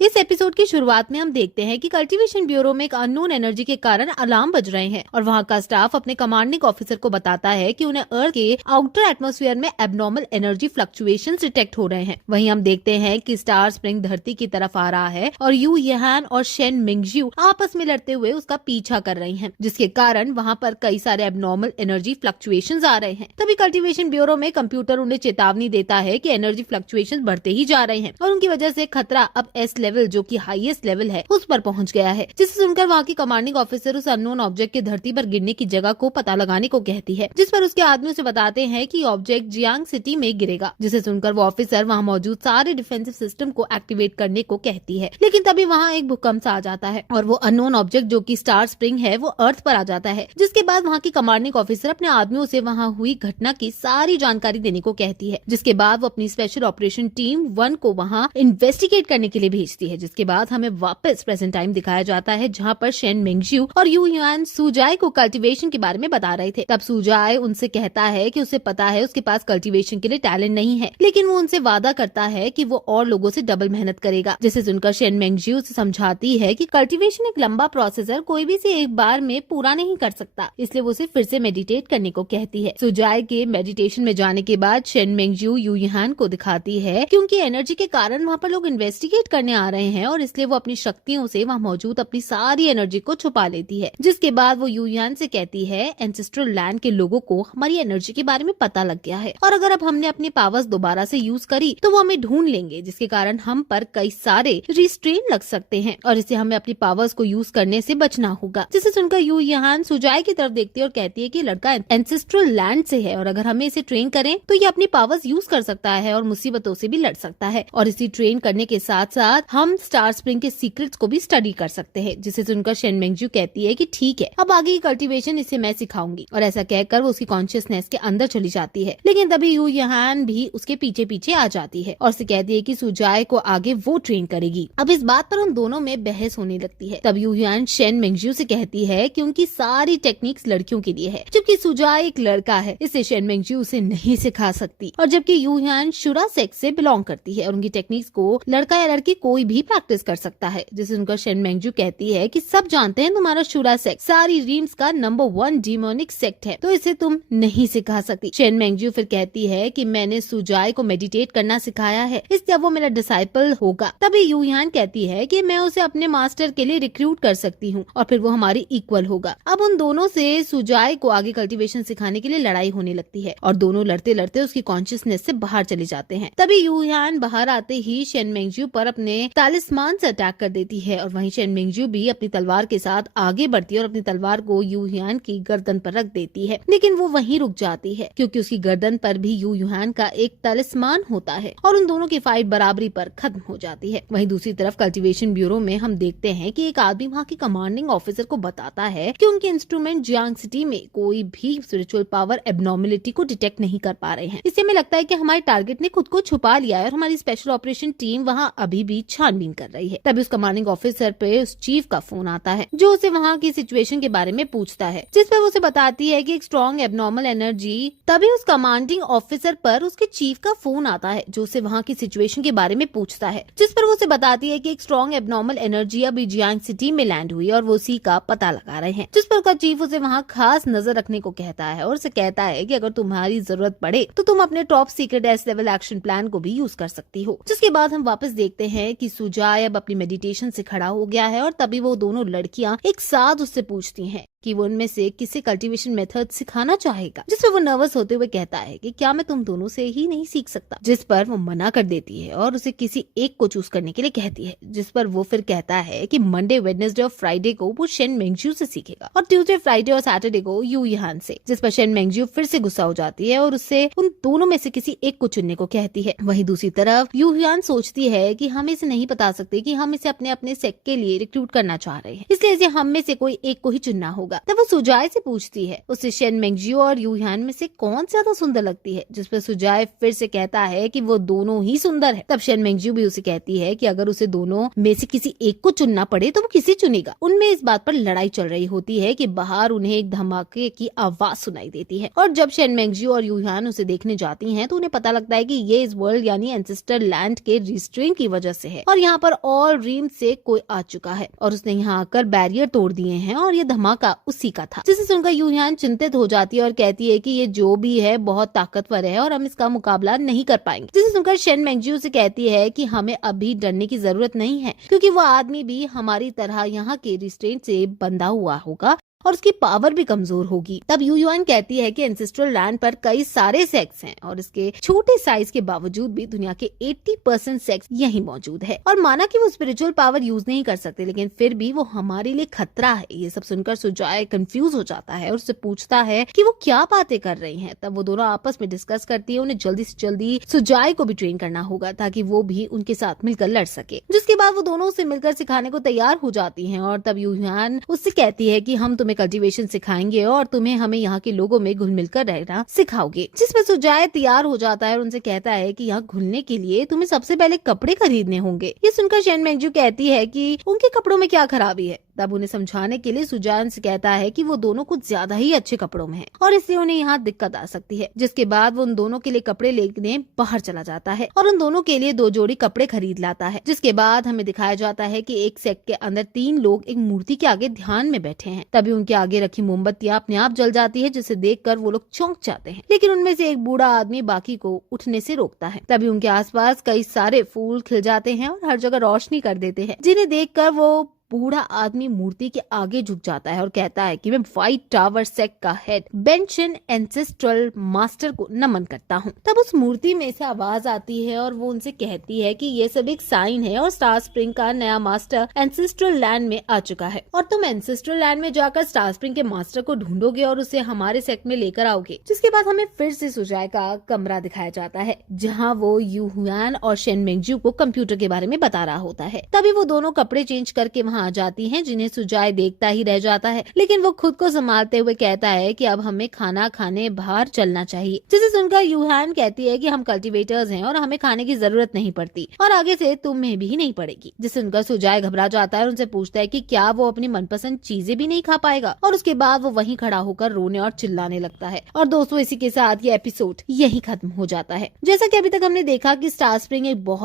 इस एपिसोड की शुरुआत में हम देखते हैं कि कल्टीवेशन ब्यूरो में एक अननोन एनर्जी के कारण अलार्म बज रहे हैं और वहाँ का स्टाफ अपने कमांडिंग ऑफिसर को बताता है कि उन्हें अर्थ के आउटर एटमॉस्फेयर में एबनॉर्मल एनर्जी फ्लक्चुएशंस डिटेक्ट हो रहे हैं। वहीं हम देखते हैं कि स्टार स्प्रिंग धरती की तरफ आ रहा है और यू यहान और शेन मिंगजियो आपस में लड़ते हुए उसका पीछा कर रही हैं, जिसके कारण वहाँ पर कई सारे एबनॉर्मल एनर्जी फ्लक्चुएशंस आ रहे हैं। तभी कल्टीवेशन ब्यूरो में कंप्यूटर उन्हें चेतावनी देता है कि एनर्जी फ्लक्चुएशंस बढ़ते ही जा रहे हैं और उनकी वजह से खतरा अब एस लेवल, जो कि हाईएस्ट लेवल है, उस पर पहुंच गया है। जिसे सुनकर वहाँ की कमांडिंग ऑफिसर उस अननोन ऑब्जेक्ट के धरती पर गिरने की जगह को पता लगाने को कहती है, जिस पर उसके आदमी उसे बताते हैं कि ऑब्जेक्ट जियांग सिटी में गिरेगा। जिसे सुनकर वो ऑफिसर वहाँ मौजूद सारे डिफेंसिव सिस्टम को एक्टिवेट करने को कहती है। लेकिन तभी वहाँ एक भूकंप सा आ जाता है और वो अननोन ऑब्जेक्ट, जो कि स्टार स्प्रिंग है, वो अर्थ पर आ जाता है। जिसके बाद वहाँ की कमांडिंग ऑफिसर अपने आदमियों से वहाँ हुई घटना की सारी जानकारी देने को कहती है। जिसके बाद वो अपनी स्पेशल ऑपरेशन टीम 1 को वहाँ इन्वेस्टिगेट करने के लिए भेजती है। जिसके बाद हमें वापस प्रेजेंट टाइम दिखाया जाता है, जहाँ पर शेन मिंगजियो और यू युआन सुजाई को कल्टीवेशन के बारे में बता रहे थे। तब सुजाई उनसे कहता है कि उसे पता है उसके पास कल्टीवेशन के लिए टैलेंट नहीं है, लेकिन वो उनसे वादा करता है कि वो और लोगों से डबल मेहनत करेगा। जिसे सुनकर शेन मिंगजियो से समझाती है कि कल्टीवेशन एक लंबा प्रोसेस है, कोई भी से एक बार में पूरा नहीं कर सकता, इसलिए वो उसे फिर से मेडिटेट करने को कहती है। सुजाई के मेडिटेशन में जाने के बाद शेन मिंगजियो यू युआन को दिखाती है कि उनकी एनर्जी के कारण वहाँ पर लोग इन्वेस्टिगेट करने आ रहे हैं और इसलिए वो अपनी शक्तियों से वहाँ मौजूद अपनी सारी एनर्जी को छुपा लेती है। जिसके बाद वो यू युआन से कहती है, एंसेस्ट्रल लैंड के लोगों को हमारी एनर्जी के बारे में पता लग गया है और अगर अब हमने अपनी पावर्स दोबारा से यूज करी तो वो हमें ढूंढ लेंगे, जिसके कारण हम पर कई सारे रिस्ट्रेन लग सकते हैं और इससे हमें अपनी पावर्स को यूज करने से बचना होगा। जिसे सुनकर यू युआन सुजाई की तरफ देखती है और कहती है कि लड़का एंसेस्ट्रल लैंड से है और अगर हमें इसे ट्रेन करें तो ये अपनी पावर्स यूज कर सकता है और मुसीबतों से भी लड़ सकता है और इसी ट्रेन करने के साथ साथ हम स्टार स्प्रिंग के सीक्रेट्स को भी स्टडी कर सकते हैं। जिसे सुनकर शेन मिंगजियो कहती है कि ठीक है, अब आगे की कल्टीवेशन इसे मैं सिखाऊंगी और ऐसा कहकर वो उसकी कॉन्शियसनेस के अंदर चली जाती है। लेकिन तभी यू युआन भी उसके पीछे पीछे आ जाती है और उसे कहती है कि सुजाई को आगे वो ट्रेन करेगी। अब इस बात पर उन दोनों में बहस होने लगती है। तब यू युआन शेन मिंगजियो से कहती है कि उनकी सारी टेक्निक्स लड़कियों के लिए है, जबकि सुजाई एक लड़का है, इससे शेन मिंगजियो उसे नहीं सिखा सकती। और जबकि यू युआन शुरा सेक्स से बिलोंग करती है और उनकी टेक्निक्स को लड़का या लड़की कोई भी प्रैक्टिस कर सकता है। जिसे उनका शेन मिंगजियो कहती है कि सब जानते हैं तुम्हारा शुरा सेक्स सारी रीम्स का नंबर 1 डिमोनिक सेक्ट है, तो इसे तुम नहीं सिखा सकती। शेन मिंगजियो फिर कहती है कि मैंने सुजाई को मेडिटेट करना सिखाया है, इसलिए वो मेरा डिसाइपल होगा। तभी यू युआन कहती है कि मैं उसे अपने मास्टर के लिए रिक्रूट कर सकती हूँ और फिर वो हमारी इक्वल होगा। अब उन दोनों से सुजाई को आगे कल्टीवेशन सिखाने के लिए लड़ाई होने लगती है और दोनों लड़ते लड़ते उसकी कॉन्शियसनेस से बाहर चले जाते हैं। तभी यू युआन बाहर आते ही शेन मिंगजियो पर अपने तालिस्मान से अटैक कर देती है और वहीं शेन मिंगजियो भी अपनी तलवार के साथ आगे बढ़ती है और अपनी तलवार को यू युआन की गर्दन पर रख देती है। लेकिन वो वहीं रुक जाती है क्योंकि उसकी गर्दन पर भी यू युआन का एक तालिस्मान होता है और उन दोनों की फाइट बराबरी पर खत्म हो जाती है। वहीं दूसरी तरफ कल्टीवेशन ब्यूरो में हम देखते हैं कि एक आदमी वहाँ की कमांडिंग ऑफिसर को बताता है कि उनके इंस्ट्रूमेंट जियांग सिटी में कोई भी स्पिरिचुअल पावर एबनॉर्मलिटी को डिटेक्ट नहीं कर पा रहे हैं। इससे हमें लगता है कि हमारे टारगेट ने खुद को छुपा लिया है और हमारी स्पेशल ऑपरेशन टीम वहाँ अभी भी छानबीन कर रही है। तभी उस कमांडिंग ऑफिसर पे उस चीफ का फोन आता है, जो उसे वहाँ की सिचुएशन के बारे में पूछता है, जिस पर वो उसे बताती है कि एक स्ट्रॉन्ग एबनॉर्मल एनर्जी। तभी उस कमांडिंग ऑफिसर पर उसके चीफ का फोन आता है, जो उसे वहाँ की सिचुएशन के बारे में पूछता है, जिस पर वो उसे बताती है कि एक स्ट्रॉन्ग एबनॉर्मल एनर्जी अभी जियांग सिटी में लैंड हुई और वो उसी का पता लगा रहे हैं। जिस पर उसका चीफ उसे वहाँ खास नजर रखने को कहता है और उसे कहता है कि अगर तुम्हारी जरूरत पड़े तो तुम अपने top secret S level action plan को भी यूज कर सकती हो। जिसके बाद हम वापस देखते हैं कि सुजाई अब अपनी मेडिटेशन से खड़ा हो गया है और तभी वो दोनों लड़कियां एक साथ उससे पूछती हैं कि वो उनमें से किसे कल्टीवेशन मेथड सिखाना चाहेगा। जिसपे वो नर्वस होते हुए कहता है कि क्या मैं तुम दोनों से ही नहीं सीख सकता। जिस पर वो मना कर देती है और उसे किसी एक को चूज करने के लिए कहती है। जिस पर वो फिर कहता है कि मंडे, वेडनेसडे और फ्राइडे को वो शेन मिंगजियो से सीखेगा और ट्यूसडे, फ्राइडे और सैटरडे को यू युआन से। जिस पर शेन मिंगजियो फिर से गुस्सा हो जाती है और उससे उन दोनों में से किसी एक को चुनने को कहती है। वहीं दूसरी तरफ यू युआन सोचती है कि हम इसे नहीं बता सकते कि हम इसे अपने अपने सेक्ट के लिए रिक्रूट करना चाह रहे हैं, इसलिए इसे हम में से कोई एक को ही चुनना होगा। होगा। तब वो सुजाय से पूछती है उसे शेन मेंगजियो और यूहान में से कौन ज्यादा सुंदर लगती है, जिस पर सुजाय फिर से कहता है कि वो दोनों ही सुंदर है। तब शेन मेंगजियो भी उसे कहती है कि अगर उसे दोनों में से किसी एक को चुनना पड़े तो वो किसे चुनेगा। उनमें इस बात पर लड़ाई चल रही होती है कि बाहर उन्हें एक धमाके की आवाज सुनाई देती है और जब शेन मेंगजियो और यूहान उसे देखने जाती हैं तो उन्हें पता लगता है कि ये इस वर्ल्ड यानी एंसेस्टर लैंड के रिस्ट्रेंट की वजह से है और यहाँ पर ऑल ड्रीम से कोई आ चुका है और उसने यहाँ आकर बैरियर तोड़ दिए हैं और ये धमाका उसी का था। जिसे सुनकर यूहान चिंतित हो जाती है और कहती है कि ये जो भी है बहुत ताकतवर है और हम इसका मुकाबला नहीं कर पाएंगे। जिसे सुनकर शेन मेंगजियो से कहती है कि हमें अभी डरने की जरूरत नहीं है क्योंकि वो आदमी भी हमारी तरह यहाँ के रिस्ट्रेंट से बंधा हुआ होगा और उसकी पावर भी कमजोर होगी। तब यूहान कहती है कि एंसेस्ट्रल लैंड पर कई सारे सेक्स हैं और इसके छोटे साइज के बावजूद भी दुनिया के 80% सेक्स यही मौजूद है और माना कि वो स्पिरिचुअल पावर यूज नहीं कर सकते लेकिन फिर भी वो हमारे लिए खतरा है। ये सब सुनकर सुजाय कंफ्यूज हो जाता है और उससे पूछता है कि वो क्या बातें कर रही हैं। तब वो दोनों आपस में डिस्कस करती है उन्हें जल्दी से जल्दी सुजाय को भी ट्रेन करना होगा ताकि वो भी उनके साथ मिलकर लड़ सके। जिसके बाद वो दोनों उसे मिलकर सिखाने को तैयार हो जाती है और तब यूहान उससे कहती है कि हम तुम्हें कल्टीवेशन सिखाएंगे और तुम्हें हमें यहाँ के लोगों में घुल मिलकर रहना सिखाओगे। जिसमें सुजाय तैयार हो जाता है और उनसे कहता है कि यहाँ घुलने के लिए तुम्हें सबसे पहले कपड़े खरीदने होंगे। ये सुनकर शेन मेंगजियो कहती है कि उनके कपड़ों में क्या खराबी है। तब उन्हें समझाने के लिए सुजाय उनसे कहता है कि वो दोनों कुछ ज्यादा ही अच्छे कपड़ों में हैं और इसलिए उन्हें यहाँ दिक्कत आ सकती है। जिसके बाद वो उन दोनों के लिए कपड़े लेने बाहर चला जाता है और उन दोनों के लिए 2 जोड़ी कपड़े खरीद लाता है। जिसके बाद हमें दिखाया जाता है कि एक सेट के अंदर 3 लोग एक मूर्ति के आगे ध्यान में बैठे हैं। तभी उनके आगे रखी मोमबत्तियां अपने आप जल जाती है जिसे देखकर वो लोग चौंक जाते हैं लेकिन उनमें से एक बूढ़ा आदमी बाकी को उठने से रोकता है। तभी उनके आसपास कई सारे फूल खिल जाते हैं और हर जगह रोशनी कर देते हैं जिन्हें देखकर वो बूढ़ा आदमी मूर्ति के आगे झुक जाता है और कहता है कि मैं व्हाइट टावर सेक्ट का हेड बेंशन एंसेस्ट्रल मास्टर को नमन करता हूँ। तब उस मूर्ति में से आवाज आती है और वो उनसे कहती है कि ये सब एक साइन है और स्टार स्प्रिंग का नया मास्टर एंसेस्ट्रल लैंड में आ चुका है और तुम एंसेस्ट्रल लैंड में जाकर स्टार स्प्रिंग के मास्टर को ढूंढोगे और उसे हमारे सेक्ट में लेकर आओगे। जिसके बाद हमें फिर से सुजाय का कमरा दिखाया जाता है जहाँ वो यूहान और शेन मेंगजियो को कंप्यूटर के बारे में बता रहा होता है। तभी वो दोनों कपड़े चेंज करके आ जाती हैं जिन्हें सुजाय देखता ही रह जाता है लेकिन वो खुद को संभालते हुए कहता है कि अब हमें खाना खाने बाहर चलना चाहिए। जिसे सुनकर यूहान कहती है कि हम कल्टीवेटर्स हैं और हमें खाने की जरूरत नहीं पड़ती और आगे से तुम्हें भी नहीं पड़ेगी। जिसे सुनकर सुजाय घबरा जाता है और उनसे पूछता है कि क्या वो अपनी मनपसंद चीजें भी नहीं खा पाएगा और उसके बाद वो वहीं खड़ा होकर रोने और चिल्लाने लगता है। और दोस्तों इसी के साथ ये एपिसोड यही खत्म हो जाता है। जैसा कि अभी तक हमने देखा कि स्टार स्प्रिंग एक बहुत